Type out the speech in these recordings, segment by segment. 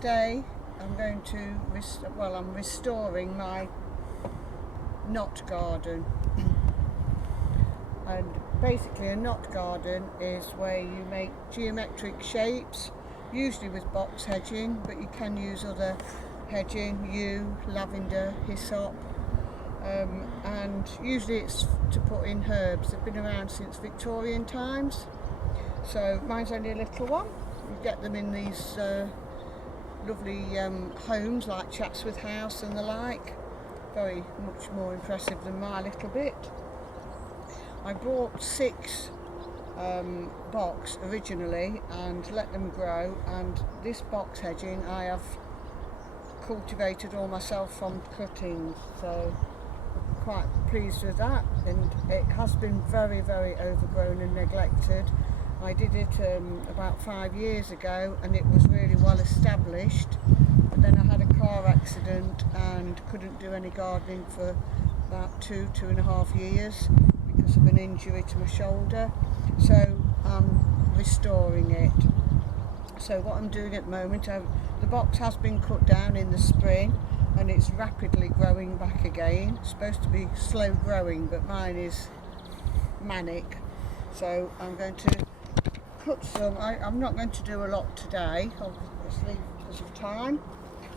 today I'm going to, I'm restoring my knot garden. And basically a knot garden is where you make geometric shapes, usually with box hedging, but you can use other hedging, yew, lavender, hyssop, and usually it's to put in herbs. They've been around since Victorian times. So mine's only a little one. You get them in these lovely homes like Chatsworth House and the like. Very much more impressive than my little bit. I bought 6 box originally and let them grow, and this box hedging I have cultivated all myself from cuttings, so I'm quite pleased with that. And it has been very overgrown and neglected. I did it about 5 years ago and it was really well established, but then I had a car accident and couldn't do any gardening for about 2.5 years because of an injury to my shoulder. So I'm restoring it. So what I'm doing at the moment, the box has been cut down in the spring and it's rapidly growing back again. It's supposed to be slow growing, but mine is manic. So I'm going to cut some. I'm not going to do a lot today, obviously because of time,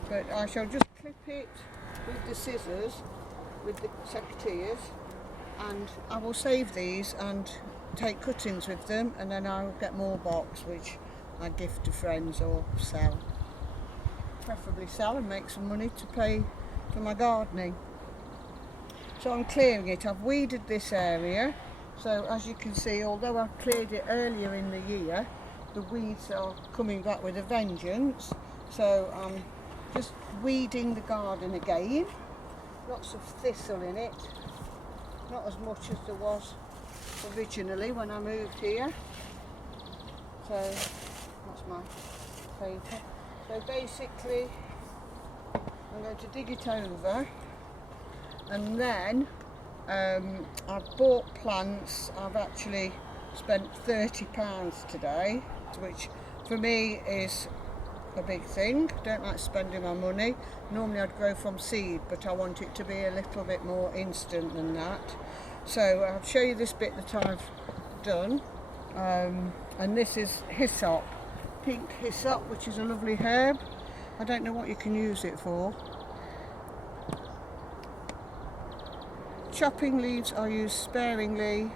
but I shall just clip it with the scissors, with the secateurs, and I will save these and take cuttings with them, and then I'll get more box which I gift to friends or sell. Preferably sell and make some money to pay for my gardening. So I'm clearing it. I've weeded this area. So as you can see, although I've cleared it earlier in the year, the weeds are coming back with a vengeance. So I'm just weeding the garden again. Lots of thistle in it. Not as much as there was originally when I moved here. So that's my paper. So basically I'm going to dig it over, and then I've bought plants. I've actually spent £30 today, which for me is a big thing. I don't like spending my money. Normally I'd grow from seed, but I want it to be a little bit more instant than that. So I'll show you this bit that I've done, and this is hyssop, pink hyssop, which is a lovely herb. I don't know what you can use it for. Chopping leaves are used sparingly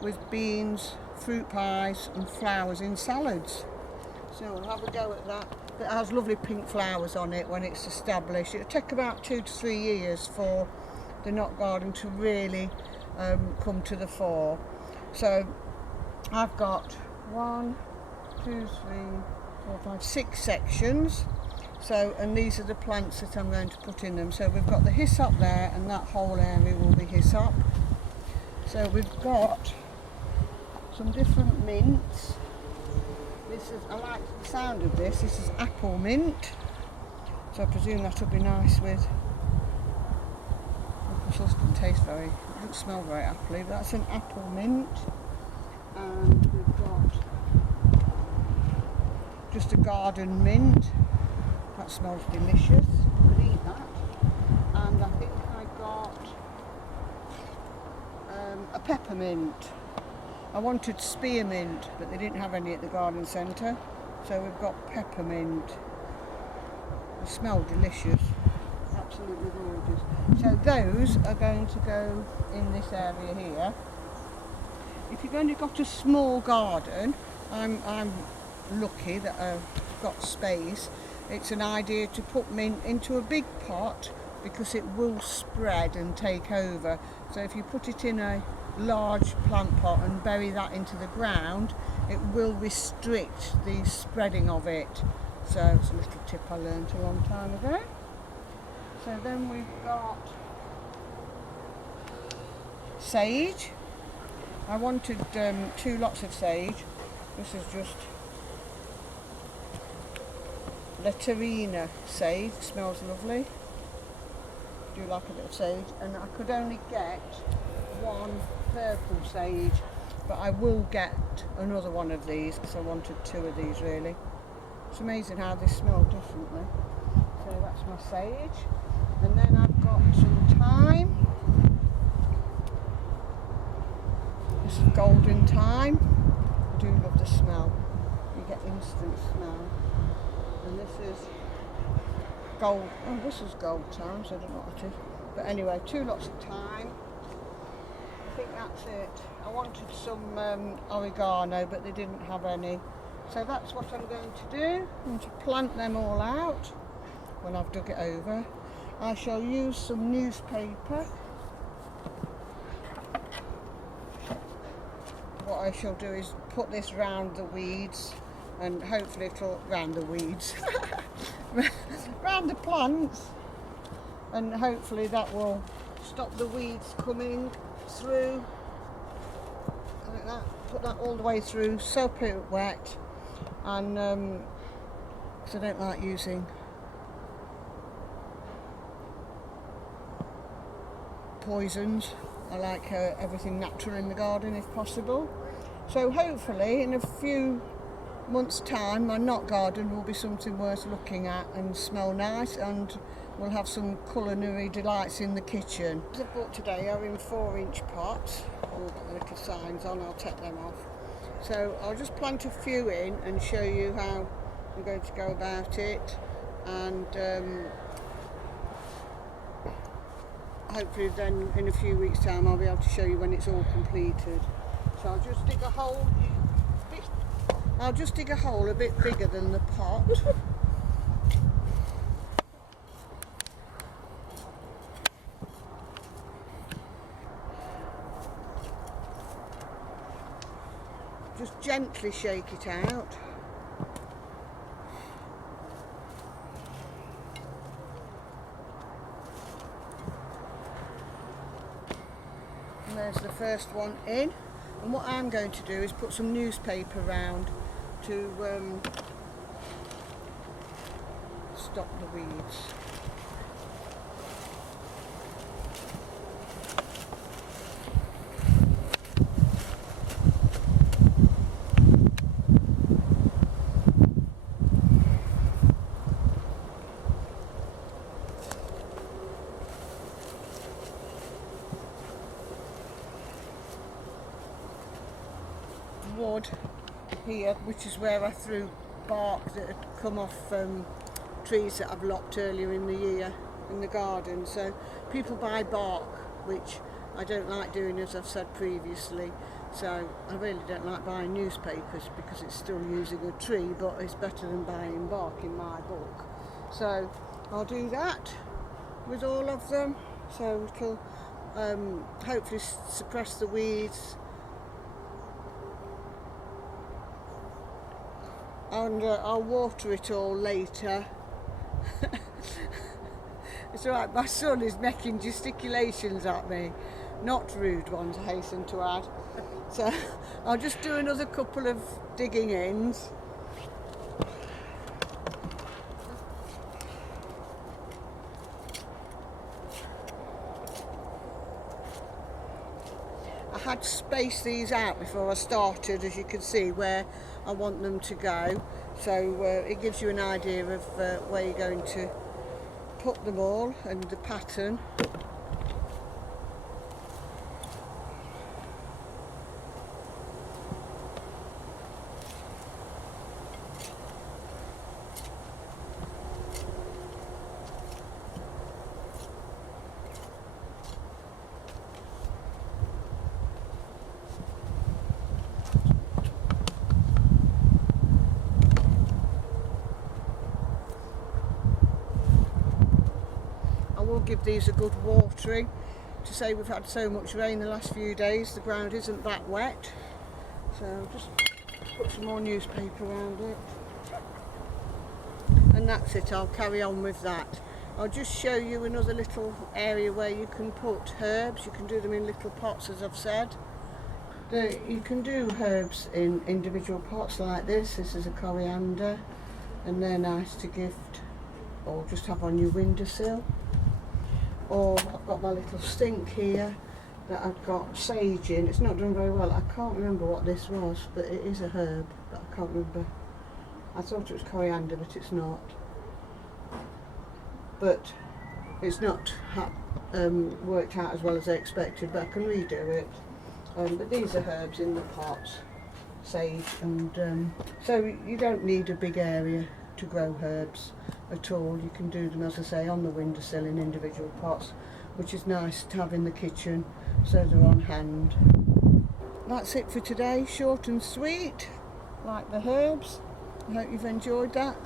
with beans, fruit pies and flowers in salads. So we'll have a go at that. It has lovely pink flowers on it when it's established. It'll take about 2 to 3 years for the knot garden to really come to the fore. So I've got 1, 2, 3, 4, 5, 6 sections. So, and these are the plants that I'm going to put in them. So we've got the hyssop there, and that whole area will be hyssop. So we've got some different mints. This is, I like the sound of this. This is apple mint. So I presume that'll be nice with. It doesn't taste very, it doesn't smell very appley, but that's an apple mint. And we've got just a garden mint. That smells delicious. I could eat that. And I think I got a peppermint. I wanted spearmint, but they didn't have any at the garden centre. So we've got peppermint. They smell delicious. Absolutely gorgeous. So those are going to go in this area here. If you've only got a small garden, I'm lucky that I've got space. It's an idea to put mint into a big pot because it will spread and take over. So if you put it in a large plant pot and bury that into the ground, it will restrict the spreading of it. So it's a little tip I learned a long time ago. So then we've got sage. I wanted 2 lots of sage. This is just Laterina sage. It smells lovely. Do like a bit of sage, and I could only get 1 purple sage, but I will get another one of these because I wanted 2 of these really. It's amazing how they smell differently. So that's my sage. And then I've got some thyme. This is golden thyme. I do love the smell. You get instant smell. And this is gold. Oh, this is gold thyme, so I don't know what it is. But anyway, 2 lots of thyme. I think that's it. I wanted some oregano, but they didn't have any. So that's what I'm going to do. I'm going to plant them all out when I've dug it over. I shall use some newspaper. What I shall do is put this round the weeds, and hopefully it'll round the weeds, round the plants, and hopefully that will stop the weeds coming through. Like that. Put that all the way through, soak it wet, and because I don't like using poisons. I like everything natural in the garden if possible. So hopefully in a few months' time my knot garden will be something worth looking at and smell nice, and we'll have some culinary delights in the kitchen. The bought today are in 4-inch pots. All got the little signs on, I'll take them off. So I'll just plant a few in and show you how I'm going to go about it, and hopefully then in a few weeks' time I'll be able to show you when it's all completed. So I'll just dig a hole. I'll just dig a hole a bit bigger than the pot. Just gently shake it out. And there's the first one in. And what I'm going to do is put some newspaper around to stop the weeds. Wood here, which is where I threw bark that had come off trees that I've lopped earlier in the year in the garden. So people buy bark, which I don't like doing, as I've said previously. So I really don't like buying newspapers because it's still using a tree, but it's better than buying bark in my book. So I'll do that with all of them, so it'll hopefully suppress the weeds. And I'll water it all later. It's alright, my son is making gesticulations at me. Not rude ones, I hasten to add. So I'll just do another couple of digging ins. I had spaced these out before I started, as you can see, where I want them to go. So it gives you an idea of where you're going to put them all and the pattern. We'll give these a good watering. To say we've had so much rain the last few days, the ground isn't that wet, so just put some more newspaper around it, and that's it. I'll carry on with that. I'll just show you another little area where you can put herbs. You can do them in little pots, as I've said. You can do herbs in individual pots like this. This is a coriander, and they're nice to gift or just have on your windowsill. Or I've got my little stink here that I've got sage in. It's not done very well. I can't remember what this was, but it is a herb, but I can't remember I thought it was coriander, but it's not. But it's not worked out as well as I expected, but I can redo it. But these are herbs in the pots, sage, and so you don't need a big area to grow herbs at all. You can do them, as I say, on the windowsill in individual pots, which is nice to have in the kitchen so they're on hand. That's it for today, short and sweet, like the herbs. I hope you've enjoyed that.